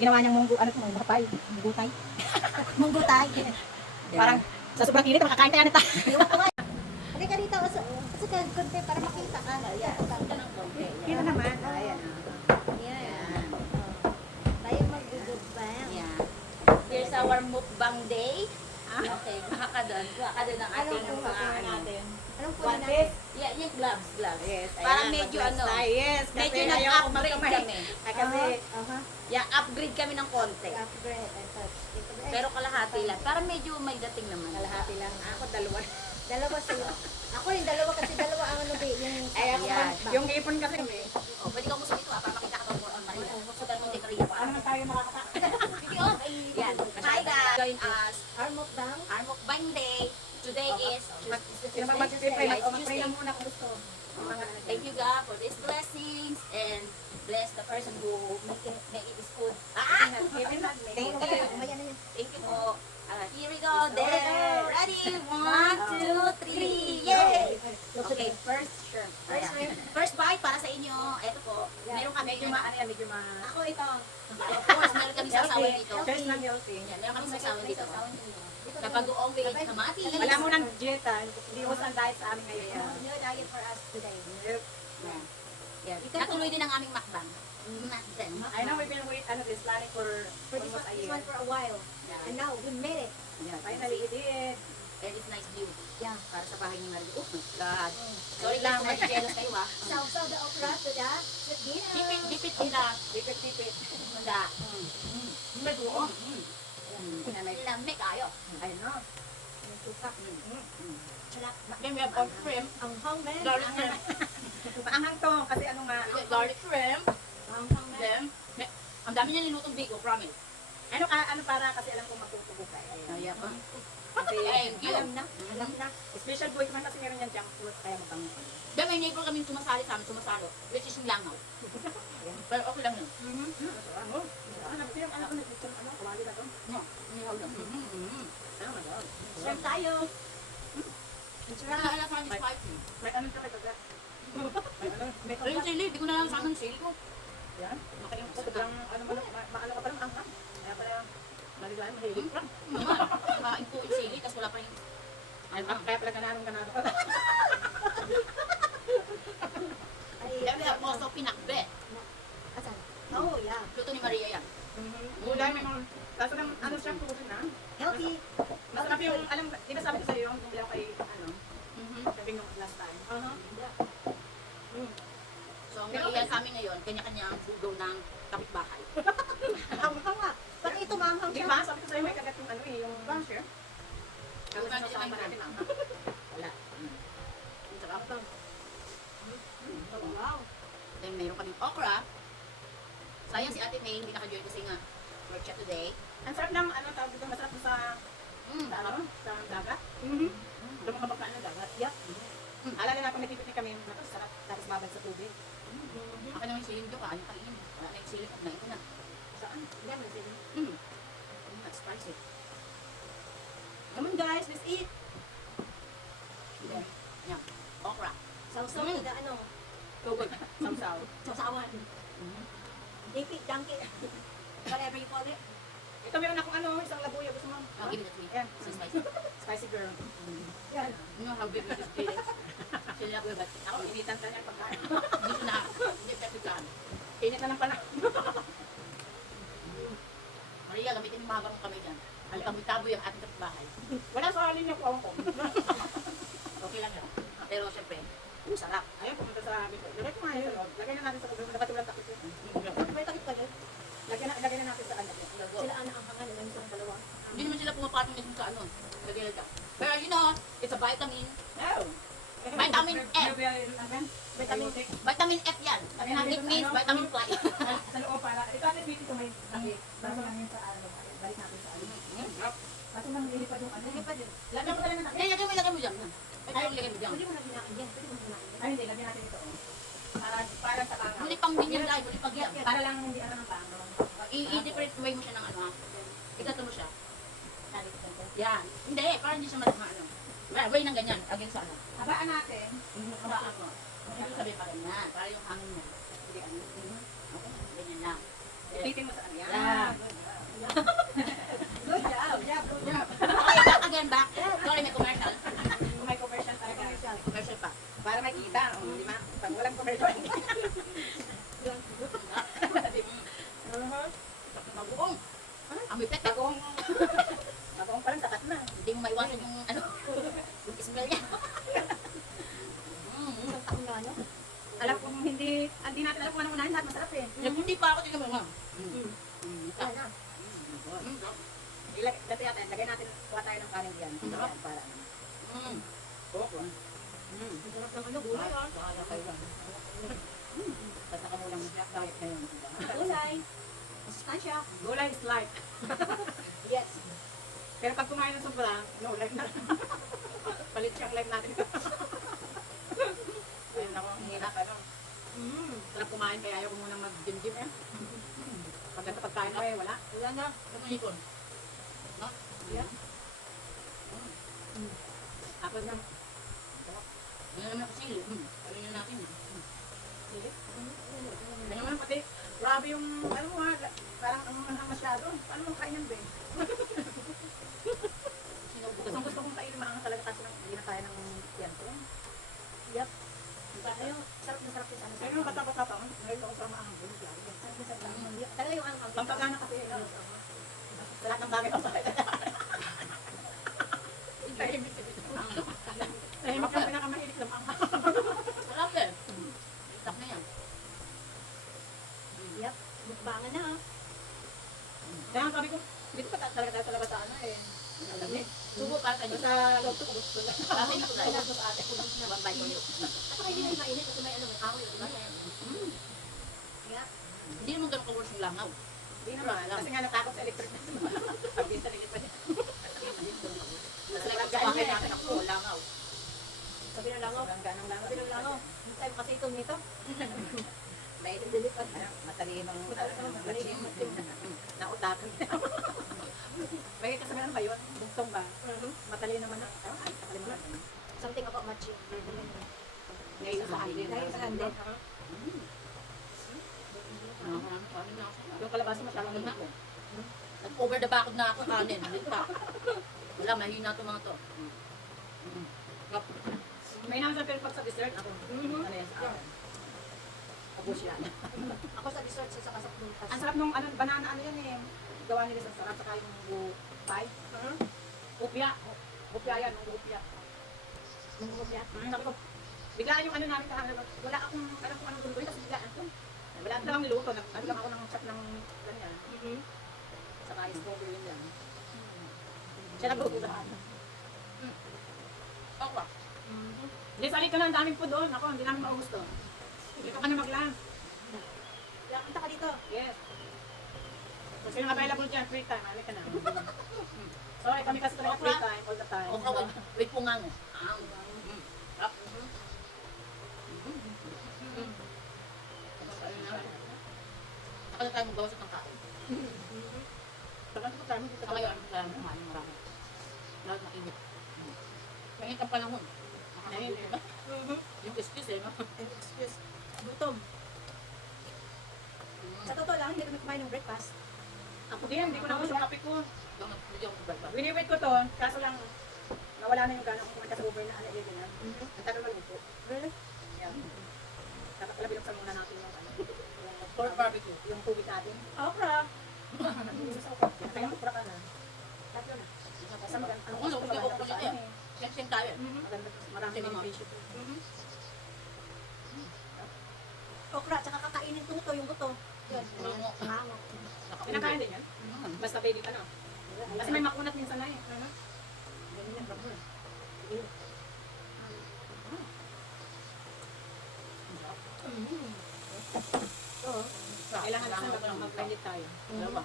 ginawa niyang munggo, ano ito, makapay, munggutay. Munggutay. Parang sa sobrang init, makakain tayo nito. Hindi ka dito, kasi konti para makita ka. Kita naman. Ayan. Yan. Tayo mag-goodbye. Yeah. Here's our mukbang day. Okay, kuha ka doon ng ating mga ano. Anong po What na? is? Yeah, yung gloves. Yes. Para ayan, medyo mag-glass ano, tayo. Yes, kasi medyo ayaw ko nag-upgrade magkamay. kami. Kasi, Yeah, upgrade kami ng konti. Upgrade. Pero kalahati lang. Para medyo may dating naman. kalahati lang. Ako, dalawa. Dalawa sa'yo. Ako rin dalawa kasi dalawa ang ano yung Ay, ako Ayan. pa. Yung ipon kasi. Oh, pwede ka umusap ito para makita ka ito on Maria. So, ganun din Maria pa. Ano na tayo makakata? Sige, oh. Yan. Hi guys. Join us. arm of down. Our mukbang day. Today is Sino mag-pray? Mag-pray lang muna kung gusto. Thank you God for these blessings and bless the person who make it is food. Thank you. Mamaya na yun. Thank you po. Here we go. There. Ready? 1, 2, 3. Yay! Okay, first shrimp. First bite para sa inyo. Ito po. Meron kami Medyo maano yan, medyo ma... Ako ito. Of course, meron kami sasawan dito. First lang healthy. Yan, meron kami sasawan dito. Napag-uong with kamati. Wala mo ng dieta. Hindi mo ang diet sa amin ngayon. No diet for us today. Yan. Yan. Natuloy din ang aming makbang. Makbang. I know we've been planning for For almost a this year. one for a while. And now we made it. Finally, it did. And it's nice view. Yeah. Para sa bahay ni Marie. Oh my God. Sorry lang, may jealous kayo ah. So the okra to that. Dipit, dipit nila. Tipit-tipit. Manda. Maduo. Lamig kayo. I know. Then we have our shrimp. Ang hang man. Garlic shrimp. Maanghang to kasi ano nga. Garlic shrimp. Ang hang man. Then, ang dami niya nilutong bigo, promise. Ano para kasi alam kong matutubo ka. Kaya pa. Kasi Thank you. Alam na. Alam na. special boy man kasi meron yan junk food kaya mabango. Then may neighbor kaming sumasali sa amin, sumasalo. Which is yung langaw. Pero okay lang yun. Ano? Ano kasi yung ano ko nag-picture ano? Kumali na to? No, inihaw lang. Oh my God. Shrimp tayo. Naalala sa amin spicy. May ano siya kay Gaga? May ano? May Pero yung sili, di ko na lang sa amin sili ko. yan? Makayong Sobrang ano mo maano ka pa lang ang kaya pala maligay mahilig ka. Mama, makain po yung sili, tapos wala pa yung... Kaya pala ganarong. Ay, Then we have also pinakbe. asan? Oh, yeah. Luto ni Maria yan. Gulay may mga kaso ng ano siya kusin na. Healthy. Masarap yung alam di ba sabi ko sa iyo yung bilaw kay ano sabi nung last time. So, ang naiyan sa amin ngayon, kanya-kanya ang bugaw ng kapitbahay. Ang hang nga. Pati ito manghang Di siya. ba sabi ko sa iyo may kagat yung ano yung buncher. Ako na nila yung natin ang wala. Ang sarap. Wow. Then meron kaming okra. Sayang si Ate May, hindi naka-join kasi nga work siya today. Ang sarap ng ano tawag dito masarap sa ano sa dagat. Doon mga pagkain ng dagat. Yeah. Alala na pag nagpipiknik kami, naku, sarap tapos mabal sa tubig. Ako naman yung siling ko, kain kainin. Wala na yung siling ko, na ito na. Saan? Yan, masin. That's spicy. Come on guys, let's eat. Then, yan. Okra. Sausaw to the ano. Tugod. Samsaw. Sausawan. Dipit, donkey. Whatever you call it. Ito meron akong ano, isang labuyo gusto mo. Oh, give it to me. Yan. So spicy. Spicy girl. Yan. You know how big this is feeling? Sila ako ba? Ako, initan ka niya pagkain. Dito na. Hindi pa ito Init na ng panahon. Maria, gamitin mo mahaba mong kamay dyan. Alikabitabo yung ating kapitbahay. Wala sa halin niya po ako. Okay lang yan. Pero syempre, sarap. Ayun, pumunta sa amin. Lagay ko nga yun. Lagay na natin sa kulong. Dapat walang takot yun. May takip ka doon. Lagay na natin sa ano. Sila ana ang hangan nila sa dalawa. Hindi naman sila pumapatong mismo sa ano. Lagay lang. Pero you know, it's a vitamin. Oh. Vitamin F. Vitamin F yan. It means vitamin fly. Sa loob para. Ito natin beauty ko may baso lang yun sa ano. Balik natin sa ano. Baso lang nilipad yung ano. Nilipad yun. Lagyan mo talaga natin. Hindi, lagay mo dyan. Ay, lagay mo dyan. Pwede mo na hinain yan. Pwede mo na hinain yan. Ay, hindi. Lagyan natin ito. Para sa langaw. Huli pang binyan dahil, huli pag yan. Para lang hindi ano ng langaw. I-different way mo siya ng ano ha. Ikato mo siya. Yan. Hindi, para hindi siya ano. Way ng ganyan. Again sa ano. Habaan natin. Habaan mo. Hindi sabi pa rin yan. Para yung hangin niya. Hindi ano. Okay, ganyan lang. Ipitin mo sa ano yan. Yeah. Good job. Yeah, good job. Okay, back again, back. Sorry, may commercial. Kung may commercial talaga. Commercial pa. Para makita. Di ba? Pag walang commercial. Mabuong. Ang bipet. Bagong. Bagong parang sakat na. Hindi mo maiwasan yung ano. Yung smell niya. Isang taon na, no? Alam kong hindi natin alam kung anong unahin. Lahat masarap eh. Nagpunti pa ako. Tingnan mo, ma'am. Yan na. Dati natin, lagay natin, kuha tayo ng kanin yan. Yan, para ano. Oo. Ang sarap ng ano, gulay, ah. Bahala kayo lang. Basta ka mulang diet ngayon. Gulay. Masustansya. Gulay is life. Yes. Pero pag kumain ng sobra, no, life na. Palit siyang life natin. Ayun ako, ang hirap ano. Sarap kumain kaya ayaw ko munang mag-gym-gym eh. Pag ganito pagkain ko eh, wala. Wala na. Ano yung hipon? Yeah. Tapos na. Ano naman kasi? Ano yun natin? Ano naman pati, grabe yung, ano mo ha, parang ang masyado. Paano mo kain yan ba eh? Gusto kong kainin maangang talaga kasi hindi na kaya ng yan ko. Yep. Ayun, sarap na sarap yung ano. Ayun yung bata-bata pa, ngayon ako parang maangang. Sarap na sarap. Talaga yung ang Pampagana kasi, sa lahat ng bagay pa sa tahimik yung pinakamahilig na mga. Sarap eh. Itak na yan. Yep. Mukbangan na, ah. Kaya sabi ko, dito pa talaga tayo sa labas sa ano eh. Subo pa sa inyo. Sa loob ko, gusto na. Kasi ito na. Kailangan sa ate, kubos na. One bite on you. At saka hindi na yung mainit kasi may ano, may kahoy, di ba? Kaya, Hindi naman ganun ka-worse yung langaw. Hindi naman, kasi nga natakot sa electric na. Pag di sa lilit pa niya. Talagang kawakin natin ako, langaw. sabi ng langaw. Sobrang ganang lang. Sabi ng langaw. Hindi tayo kasi itong nito. May Dilipad. matalinong nautakan. May kasabihan ba yun? Bugtong ba? Matalino naman na. Ay, nakalimutan. Something about matching. Ngayon sa handi. Dahil sa handi. Yung kalabasa masyadong lumako. Nag-over the back na ako kanin. Hindi pa. Wala, mahina itong mga to. May naman pero pag sa dessert ako. Ano yan? Abos yan. Ako sa dessert sa kasap ng tas. Ang sarap nung ano, banana ano yan eh. Gawa nila sa sarap saka yung pie. Upya. Upya yan, yung upya. Sabi ko, biglaan yung ano namin kahapon. Wala akong alam kung anong guluhin kasi biglaan ko. Wala lang niluto. Ano lang ako ng shop ng ganyan. Saka ice coffee yun yan. Siya nagluto lahat. Ako ba? Hindi, sali ka na, ang daming po doon. Ako, hindi namin maubos to. Dito ka na mag-lunch. Kaya kanta ka dito. Yes. Kung sino available dyan, free time, halik ka na. Sorry, kami kasi talaga free time all the time. Okay, wait po nga nga. Saka na tayo magbawas ng kain. Saka po tayo, dito Saka yun, kumain marami. Lahat mainit. Mainit ang panahon. Ayun, Diba? Yung excuse eh, no? Excuse. Gutom. Sa totoo lang, hindi kami kumain ng breakfast. Ako din, hindi ko na gusto yung kape ko. Hindi ako breakfast. Wini-wait ko to, kaso lang, nawala na yung gana kung kumain kasi over na ano yun na. Ang tagal maluto. Really? Yeah. Dapat pala binuksan muna natin yung ano. Pork barbecue. Yung tubig natin. Okra. Kaya kupra ka na. Tatlo na. Basta maganda. Ano Ako, gusto ko hindi ako maganda kulit sa yan. ano eh. Siyang tayo. Maganda. Marami Sige, ng ma'am. beneficio. Okra, tsaka kakainin tuto yung buto. Yun. Mango. Mango. Pinakain din yan? Basta baby pa no? Kasi may makunat minsan na eh. Ganun yan, rubber. Oo. Kailangan lang mag-pilot tayo. Dalawa.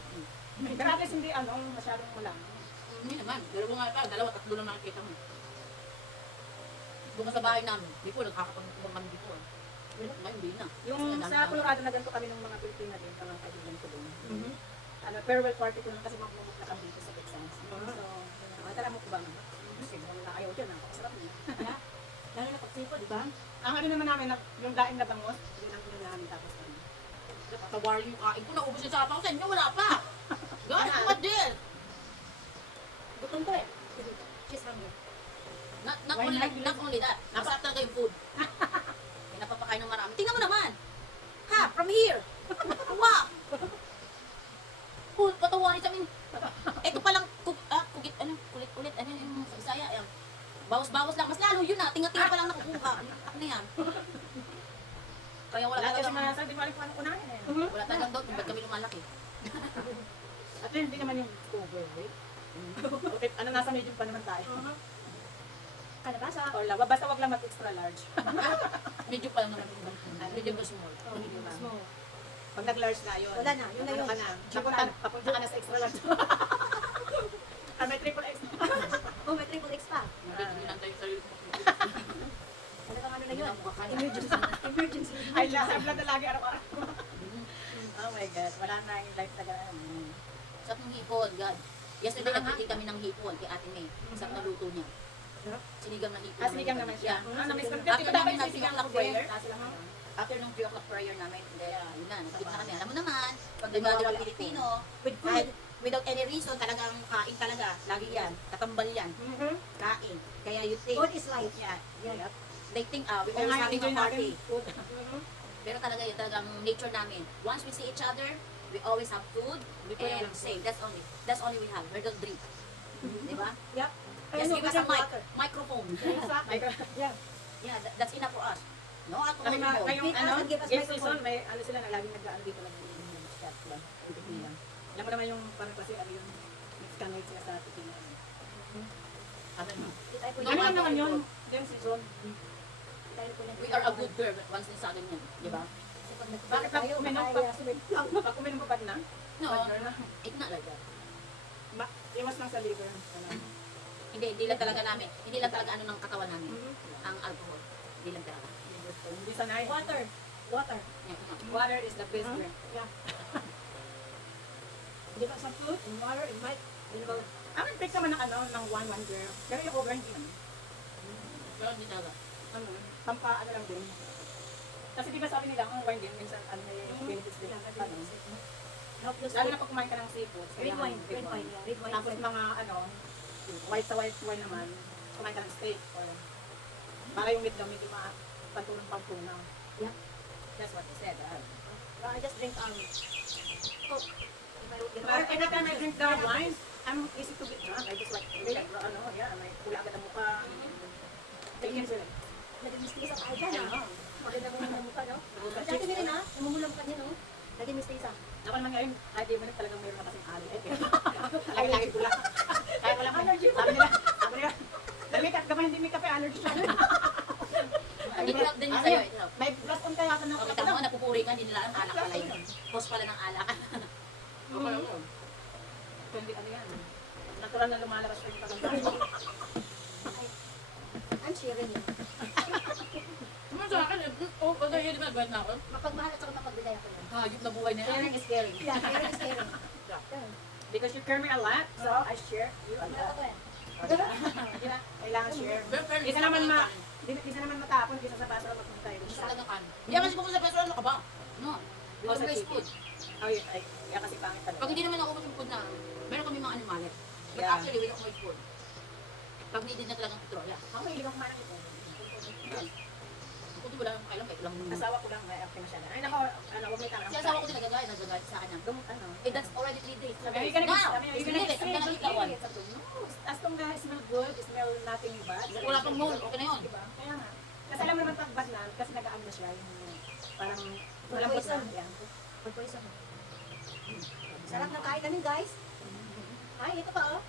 Pero at least hindi ano, masyadong malang. Hindi naman. Dalawa nga pa. Dalawa, tatlo lang nakikita mo. Doon ka sa bahay namin. Before, nagkakapagpunan kami before. Ngayon, hindi na. Yung sa Colorado na ganito kami ng mga Pilipina din, mga kaibigan ko doon. Ano, farewell party ko lang kasi magmumuk na kami dito sa Texas. So, tara mo ko ba? Kasi wala ayaw dyan, napakasarap niya. Lalo na pagsipo, di ba? Ang ano naman namin, yung daing na bangos, yun ang namin tapos kami. Tatawarin yung kain ko. Naubos yung sapaw sa inyo. Wala pa. Guys, what this? Gutom ko eh. She's hungry. Not only that. Napasarap talaga yung food. Napapakain ng marami. Tingnan mo naman. Ha? From here. Wow. Food, patawarin sa amin. Ito palang kulit-kulit. Ano yung sa Isaya? Ayan. Bawas-bawas lang. Mas lalo yun tinga-tinga pa lang nakukuha. Ano yan? Kaya wala Lahat kasi talagang, manasag, di ba alam kung anong kunahin eh. wala talagang doubt kung ba't kami lumalaki. At hindi naman yung overweight. Okay, ano, nasa medium pa naman tayo. Kalabasa. Or laba, basta wag lang mag-extra large. Medyo pa lang naman. Medium to small. Medium lang. Small. Pag nag-large na yun. Wala na, yun na ano yun. ka na. Papunta ka na sa extra large. May triple X. Oh, may triple X pa. Pinantay yung sarili ko. Talagang ano na yun. Emergency. Emergency. Ay, nasa vlog na lagi araw-araw. Oh my God, wala na yung life talaga. Sarap ng hipon, God. Yesterday, nagtitin kami ng hipon kay Ate May. Sarap na luto niya. Sinigang na hipon. Sinigang naman siya. Na-miss ko. After Dapat namin yung sinigang nag-3 o'clock ko prayer, din. Kasi lang ako. after nung 3 o'clock prayer namin, yun na, nakapit na kami. Alam mo naman, pag nagmamahal ng Pilipino, With kahit food. without any reason, talagang kain talaga. Lagi yan. Katambal yan. Kain. Kaya you think, Food is life. yeah, Yeah. they think, we Kaya always nga, having enjoy a party. natin food. Pero talaga yun, talagang nature namin. Once we see each other, we always have food and same. That's only we have. We don't drink. Diba? Yep. Just Ayun, give us a water. microphone. Yeah. Yeah, that's enough for us. No alcohol Kami involved. ngayong Give us ano, and give us game microphone. season, may ano sila na laging nag-ano dito lang yung shot lang. Yung tequila. Alam mo naman yung parang kasi ano yung Mexican night sila sa tequila. Ano yun? Ano lang naman yun? Game season. We are a good girl once in sudden yan. Diba? Bakit pag uminom pag uminom ka bad na? No, Bad na. it's not like that. Iwas lang sa liver. Ano. Hindi lang talaga namin. Hindi lang talaga ano ng katawan namin. Ang alcohol. Hindi lang talaga. Hindi sanay. Water. Water. Yeah, yeah. Water is the best drink. Yeah. Give us some food and water and might. Ang take naman ng ano, ng one girl. Pero yung over hindi naman. Pero hindi talaga. Ano, pampa ano lang din. Kasi di ba sabi nila, ang wine din, minsan ano may benefits din. Ano, Help us. lalo na pag kumain ka ng seafood. Red wine. Red wine. Yeah. Red wine. Tapos mga ano, white sa white wine naman, kumain ka ng steak. Or, para yung meat daw, medyo pagtulong-pagtunaw. Yeah. That's what they said. I just drink Coke. But every time I drink the wine, I'm easy to get drunk. I just like, ano, yeah, may pula agad ang mukha. Tingin sila. Nag-mistisa tayo dyan, ha? Maganda mo yung mukha, no? Dati din rin, ha? Namumulam ka niya, no? Nag-mistisa. Ako naman ngayon, kahit di mo na talagang mayroon na kasing ali. Lagi-lagi pula. Kaya walang allergy. Sabi nila, damit at gamay hindi may kape, allergy siya. It help din yung sa'yo. It help. May plus on kaya ka na. O, kita mo, napupuri ka, hindi nila alam alak pala yun. Post pala ng alak. Hindi ano yan. Natural na lumalabas siya yung pagandaan. I'm sharing it. Ano sa akin? Oh, pag hindi ba na ako? Mapagmahal at saka mapagbigay ako yan. Hayop na buhay na yan. Sharing is caring. Yeah, sharing is caring. Because you care me a lot, so I share you a lot. Hindi na, kailangan share. Isa naman matapon, kisa sa baso magpunta tayo. Gusto talaga kan. Hindi kasi pupunta sa peso, ano ka ba? No. Because sa rice chicken. food. Ay, kaya kasi pangit talaga. Pag hindi naman ako yung food na, meron kami mga animalit. But Yeah. actually, we don't waste food. Pag needed na talagang petrol, yeah. Ako hindi ko kumain ng ito. Kung di wala nang kailan, kahit lang. Asawa ko lang, may okay na siya. Ay nako, ano, huwag may tanong. Si asawa ko din nagagaya sa akin. Ano? Eh, that's already 3 days. Sabi, you're gonna Now, get, you need it. I'm gonna eat that one. As long as smell good, smell nothing bad. Wala pang mold, okay na yun. Diba? Kaya nga. Kasi alam mo naman pag bad na, kasi nag-aam na siya. Yung, parang, walang Food bot na. poison. Yan. Food poison. Sarap na kain namin, guys. Ay, ito pa, oh.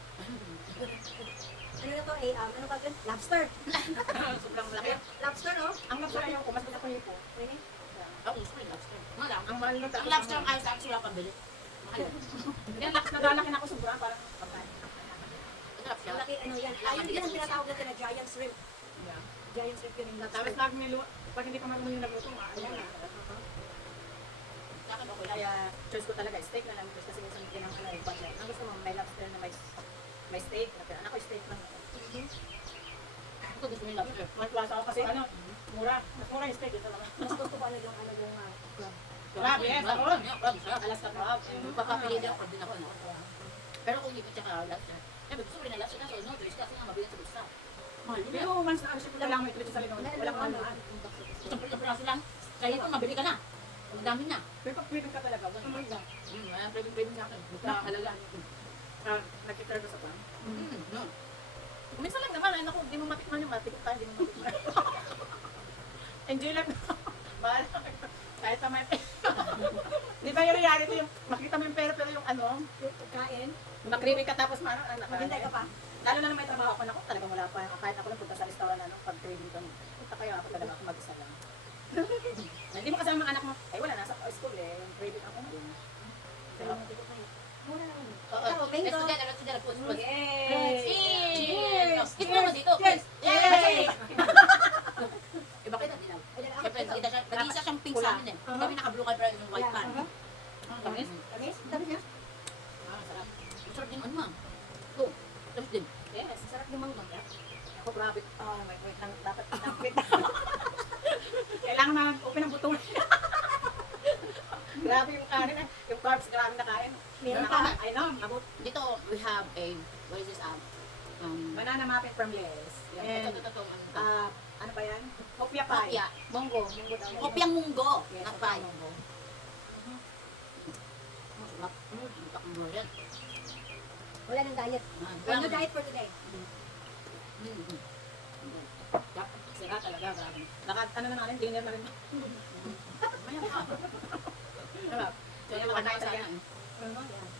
Ano na to, ano ba yun? Lobster. Sobrang laki. Lobster, oh. Ang lobster ayaw ko, mas gusto ko yung po. Really? Ako gusto yung lobster. Nga lang. Ang mahal nung Ang lobster ang ayos sa akin, wala pang bili. Mahal. Yan, nagalaki na ako sobrang parang pagkain. Masarap siya. Ang laki, ano yan. Ayun din ang tinatawag natin na giant shrimp. Yeah. Giant shrimp yun yung lobster. Tapos pag pag hindi pa marunong yung nagluto, ayaw na. Sa akin, okay lang. Kaya choice ko talaga, steak na lang. Kasi minsan hindi ng ano, budget. Ang gusto mo, may lobster na may steak. Anak ko steak lang. Ito gusto mo yung lobster. Mas plus ako kasi ano, mura. Mas mura yung steak. Ito lang. Mas gusto ko ano yung crab. Crab, yes, ako. Crab, sarap. Alaska crab. Papapili din ako, din ako. No? Pero kung hindi ko tsaka lobster. Eh, gusto ko rin na lobster na, so no choice kasi nga mabilis sa bulsa. Pero once na ship ko lang may tuloy sa Linon, walang mahal. Isang piraso lang. Kaya ito, mabili ka na. Ang dami na. Pero pag pwede ka talaga, wala naman lang. Kaya pwede niya akin. Basta halaga. Nag-return ko sa pan. No. Minsan lang naman, naku, di mo matikman yung matikman tayo, di mo matikman. Enjoy lang. Bahala ka. Kahit tama yung di ba yung reality yung makita mo yung pera pero yung ano, Kain. makriwi ka tapos Maghintay ka pa. Lalo na may trabaho ako na talagang wala pa. Kahit ako lang punta sa restaurant pag craving ko. Punta kaya ako talaga ako mag-isa lang. Hindi mo kasama mga anak mo. Ay wala, nasa school eh. Yung craving ako din. Mura lang. Oo. Mango. Let's do that. Food. Yay! Cheers! Cheers naman dito. Cheers! Yay! Iba kita din. Ayan, Siyempre, nag-isa siyang pink Pula. sa amin eh. Kami naka-blue card pero yung white pan. Tamis? Tamis? Tamis niya? Sarap. Masarap din ano ma'am. Ito. Tamis din. Yes. Sarap yung mango. Ako grabe. Oh, may wait lang. Dapat wait. Kailangan ma-open ang buto. Grabe yung kanin. Yung carbs, grabe na kain. Meron pa. I know. Abot. Dito, we have a, what is this Banana muffin from Les. And, ito, ano ba yan? Hopia pie. Hopia. Munggo. Munggo daw. Kopyang munggo. Yes, Not hopia pie. munggo. Masarap. Takbo yan. Wala nang diet. Wala No diet for today. Sira talaga, grabe. Ano na natin, dinner na rin. Sarap. So, yung mga kain talaga.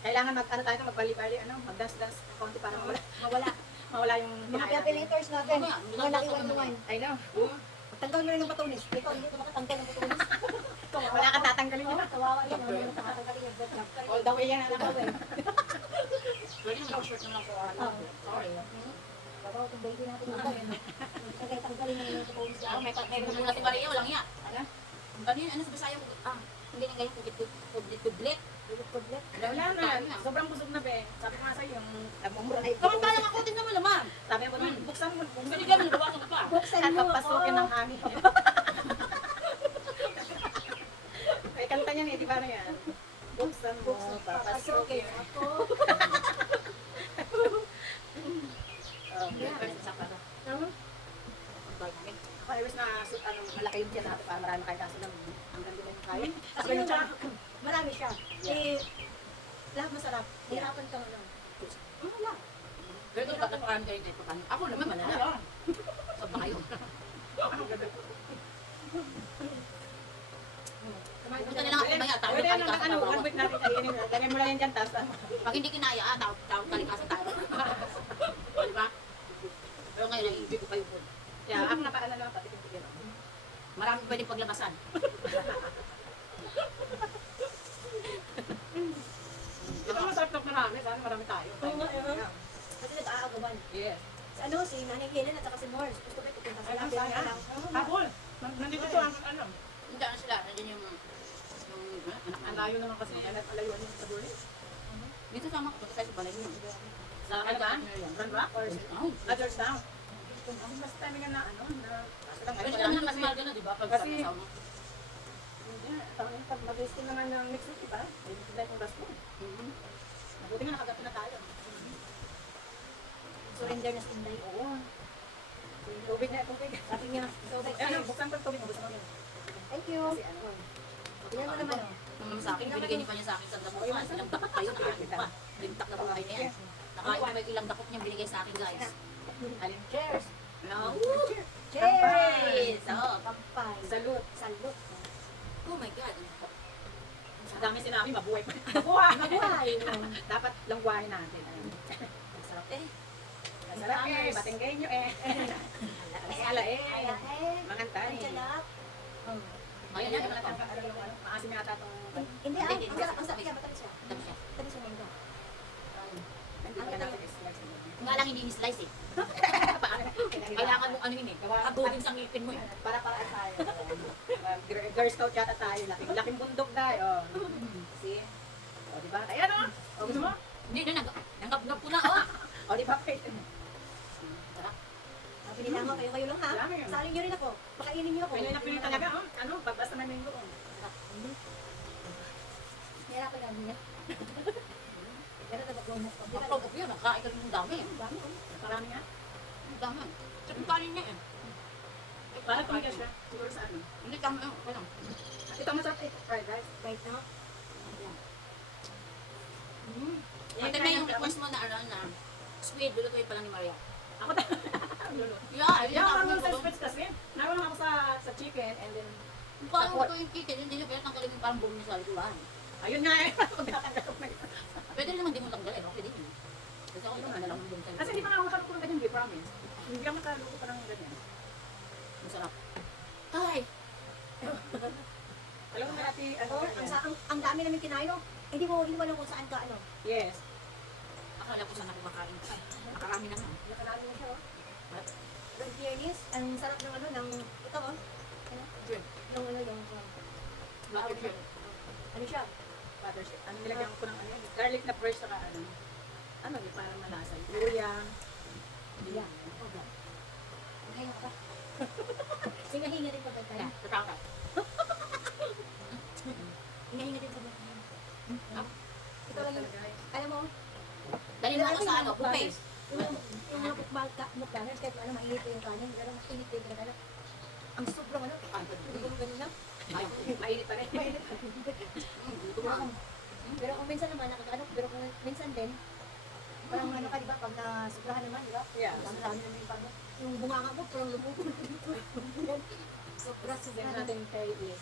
Kailangan ano tayo, magbali-bali, mag-dance-dance konti para mawala yung Mga kinain natin. calculators natin. Mga nakiwan-iwan. I know. Tanggal mo rin ng patunis. Ito, hindi ko makatanggal ng patunis. Wala kang tatanggalin yun. Kawawa yan. Hindi ko makatanggalin yung blood job. All the way yan, anak ko. Pwede naman short na lang sa Sorry. Kawawa itong baby natin. Kaya tanggalin na yung patunis. May naman natin Maria, walang iya. Ano yun? Ano sa Bisaya mo? Hindi na ganyan kudlit. Kudlit. Wala na. Sobrang busog na, be. Sabi ko nga sa'yo, yung nagmumura. Kamantalang ako din naman naman. Sabi ko, buksan mo. Binigyan mo, nabawasan ka pa. Buksan At mo papasukin ako. ng hangin. Ay, kanta niya eh, di ba na yan? Buksan mo, papasukin. ako. Ako, I wish na malaki yung tiyan natin para marami kayo kaso lang. Ang ganda na yung kain. Kasi yung marami siya. Eh, lahat masarap. Hirapan ka mo lang. Wala. Pero ito, bakit parang kayo dito? Ako naman malala. Sobrang kayo. Punta na lang ako maya. Tawag Pwede na naman kalikasan. one week natin kainin. Ganyan mo lang yan dyan, tapos Pag hindi kinaya, tawag kalikasan tayo. Di ba? Pero ngayon, nai-enjoy ko kayo po. yeah, ako nakaano lang, patikin-tikin. Marami pwedeng paglabasan. Ito masarap na marami, sana marami tayo. Oo nga, kasi nag-aagawan. Yes. Si ano, si Nanay Helen at saka si Morris. Gusto ko pupunta Ay, sila. ang saya. Habol. Nandito to ang ano. Hindi ano sila, nandiyan yung anak Ang layo naman kasi. Kaya nag-alayuan yung sa dulo. dito sama ko, punta tayo sa balay mo. Sa ano ba? Run Rock or Oh. Georgetown? Ang mas timing na kaso lang Pero ngayon sila wala naman mas mahal gano'n, di ba? Pag Kasi- kasama. Hindi, pag mag-resting naman ng next week, diba? Ay, hindi yung gas mo. Mabuti nga nakagato na tayo. Surrender na sinday. Oo. Tubig na, tubig. Sabi niya, tubig. Ano, buksan ko yung tubig mo. Buksan ko yun. Thank you. Kasi ano, Tingnan mo naman. Naman sa akin, binigay niya pa niya sa akin sa dakot. Ilang dakot pa yun, nakakit pa. Limtak na buhay niya yan. Nakain may ilang dakot niyang binigay sa akin, guys. alin? Cheers. No? Cheers. Oo. Pampay. Salud. Salud. Oh my God. Ang dami sinabi, mabuhay pa. Mabuhay! Mabuhay. Dapat langwahin natin. Ayun. Sarap eh. Masarap eh, batinggay nyo eh. Ay, ala eh. Mangantay. Ang sarap. Ayun Ayan, yan. maasim yata itong... Hindi ah. Hindi, Ang sarap. Ang sarap siya. Matamis siya. Tapos siya. Matamis siya mango. Hindi pa natin i-slice. Nga lang hindi ni-slice eh. Kailangan mong ano yun eh. Habulin sa ngipin mo eh. Para tayo. Girl Scout yata tayo. Laking bundok tayo. See? O, diba? Ayan o. O, gusto mo? Hindi na, nanggap ko na oh. O, diba? Sarap. Pili lang ako. Kayo lang ha. Dami yan. Salin nyo rin ako. Pakainin nyo ako. Pinoy na Pinoy talaga. Oh. Ano? Basta may mango. Nahirapan namin yan. Pero nabaklo mo. Kapag ako yan, nakain ka rin ng dami. Ang dami, oh. Marami nga. Ang dami. Tsaka yung kanin niya eh. Para tumigas siya. Siguro sa ano. Hindi kami, ano. At ito masarap ito. Fried rice. Right now. Ate may yung request mo na ano na squid, lulutuin pa lang ni Maria. Ako na. Lulu. Yeah, Yeah, marunong sa squids kasi. Marunong ako sa chicken and then Paano ito yung chicken, hindi nyo pwede tanggalin yung parang bone niya sa likuan. ayun nga eh. Magkakagad ko na yun. Pwede rin naman di mo tanggalin, okay din yun. Kasi ako naman na lang yung bone sa Kasi hindi pa nga ako makaluto ng ganyan, di promise. Hindi ako makaluto pa ng ganyan. Masarap. Ay! Alam mo na ati, ano Oh, ang dami namin kinain, oh. Hindi mo alam kung saan ka, ano. Yes. Akala ko sana kumakain. Ay, nakarami na nga. Nakalami na siya, oh. Pero in fairness, ang sarap ng ano, ng, ito, oh. Ano? Shrimp. Yung ano, yung, Black and shrimp. ano siya? Butter shit. Ano nilagyan ko ng ano, garlic na fresh saka ano. Ano, di parang malasa. Luya. Yeah. Oh, God. Hinga ka. Hinga-hinga rin pagkakain. Yeah, tataka. Hinga-hinga din pagkakain. Ito lang yung, alam mo, Dali mo sa ano, buffet. yung mga mukbangers, kahit ano, mainit yung kanin, pero mainit din talaga. Ang sobrang ano, ganun na. Mainit pa rin. Mainit. Pero kung minsan naman, nakakaano, pero kung minsan din, parang ano ka, di ba, pag nasobrahan naman, di ba? Yeah. Dami naman yung pag, yung bunganga mo, parang lumubog. Sobra, Then sobra. natin kay Ilyas.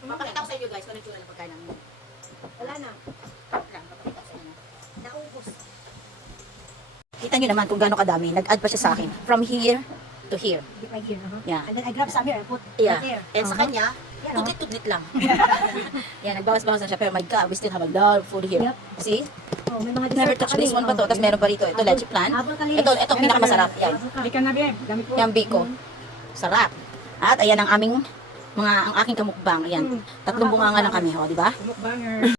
Papakita ko sa inyo guys kung ano yung tsura ng pagkain namin. Wala na, Yan, papakita ko sa inyo. naubos. Kita nyo naman kung gaano kadami. Nag-add pa siya sa akin. From here to here. Right here, Yeah. And then I grab some here, I put Yeah. right there. And sa kanya, Yan, oh. tudlit-tudlit lang. Yan, nagbawas-bawas na siya. Pero my God, we still have a lot of food here. Yep. See? Oh, may mga Never dessert touch pa this kami, one pa to. oh. Tapos meron pa rito. Ito, leche plan. Habang kali. Ito pinakamasarap. Yan. Hindi ka na, Beb. Gamit ko. Yung biko. Sarap. At ayan ang aming ang aking kamukbang. Ayan. Tatlong bunganga lang kami, ho, di ba? Mukbanger.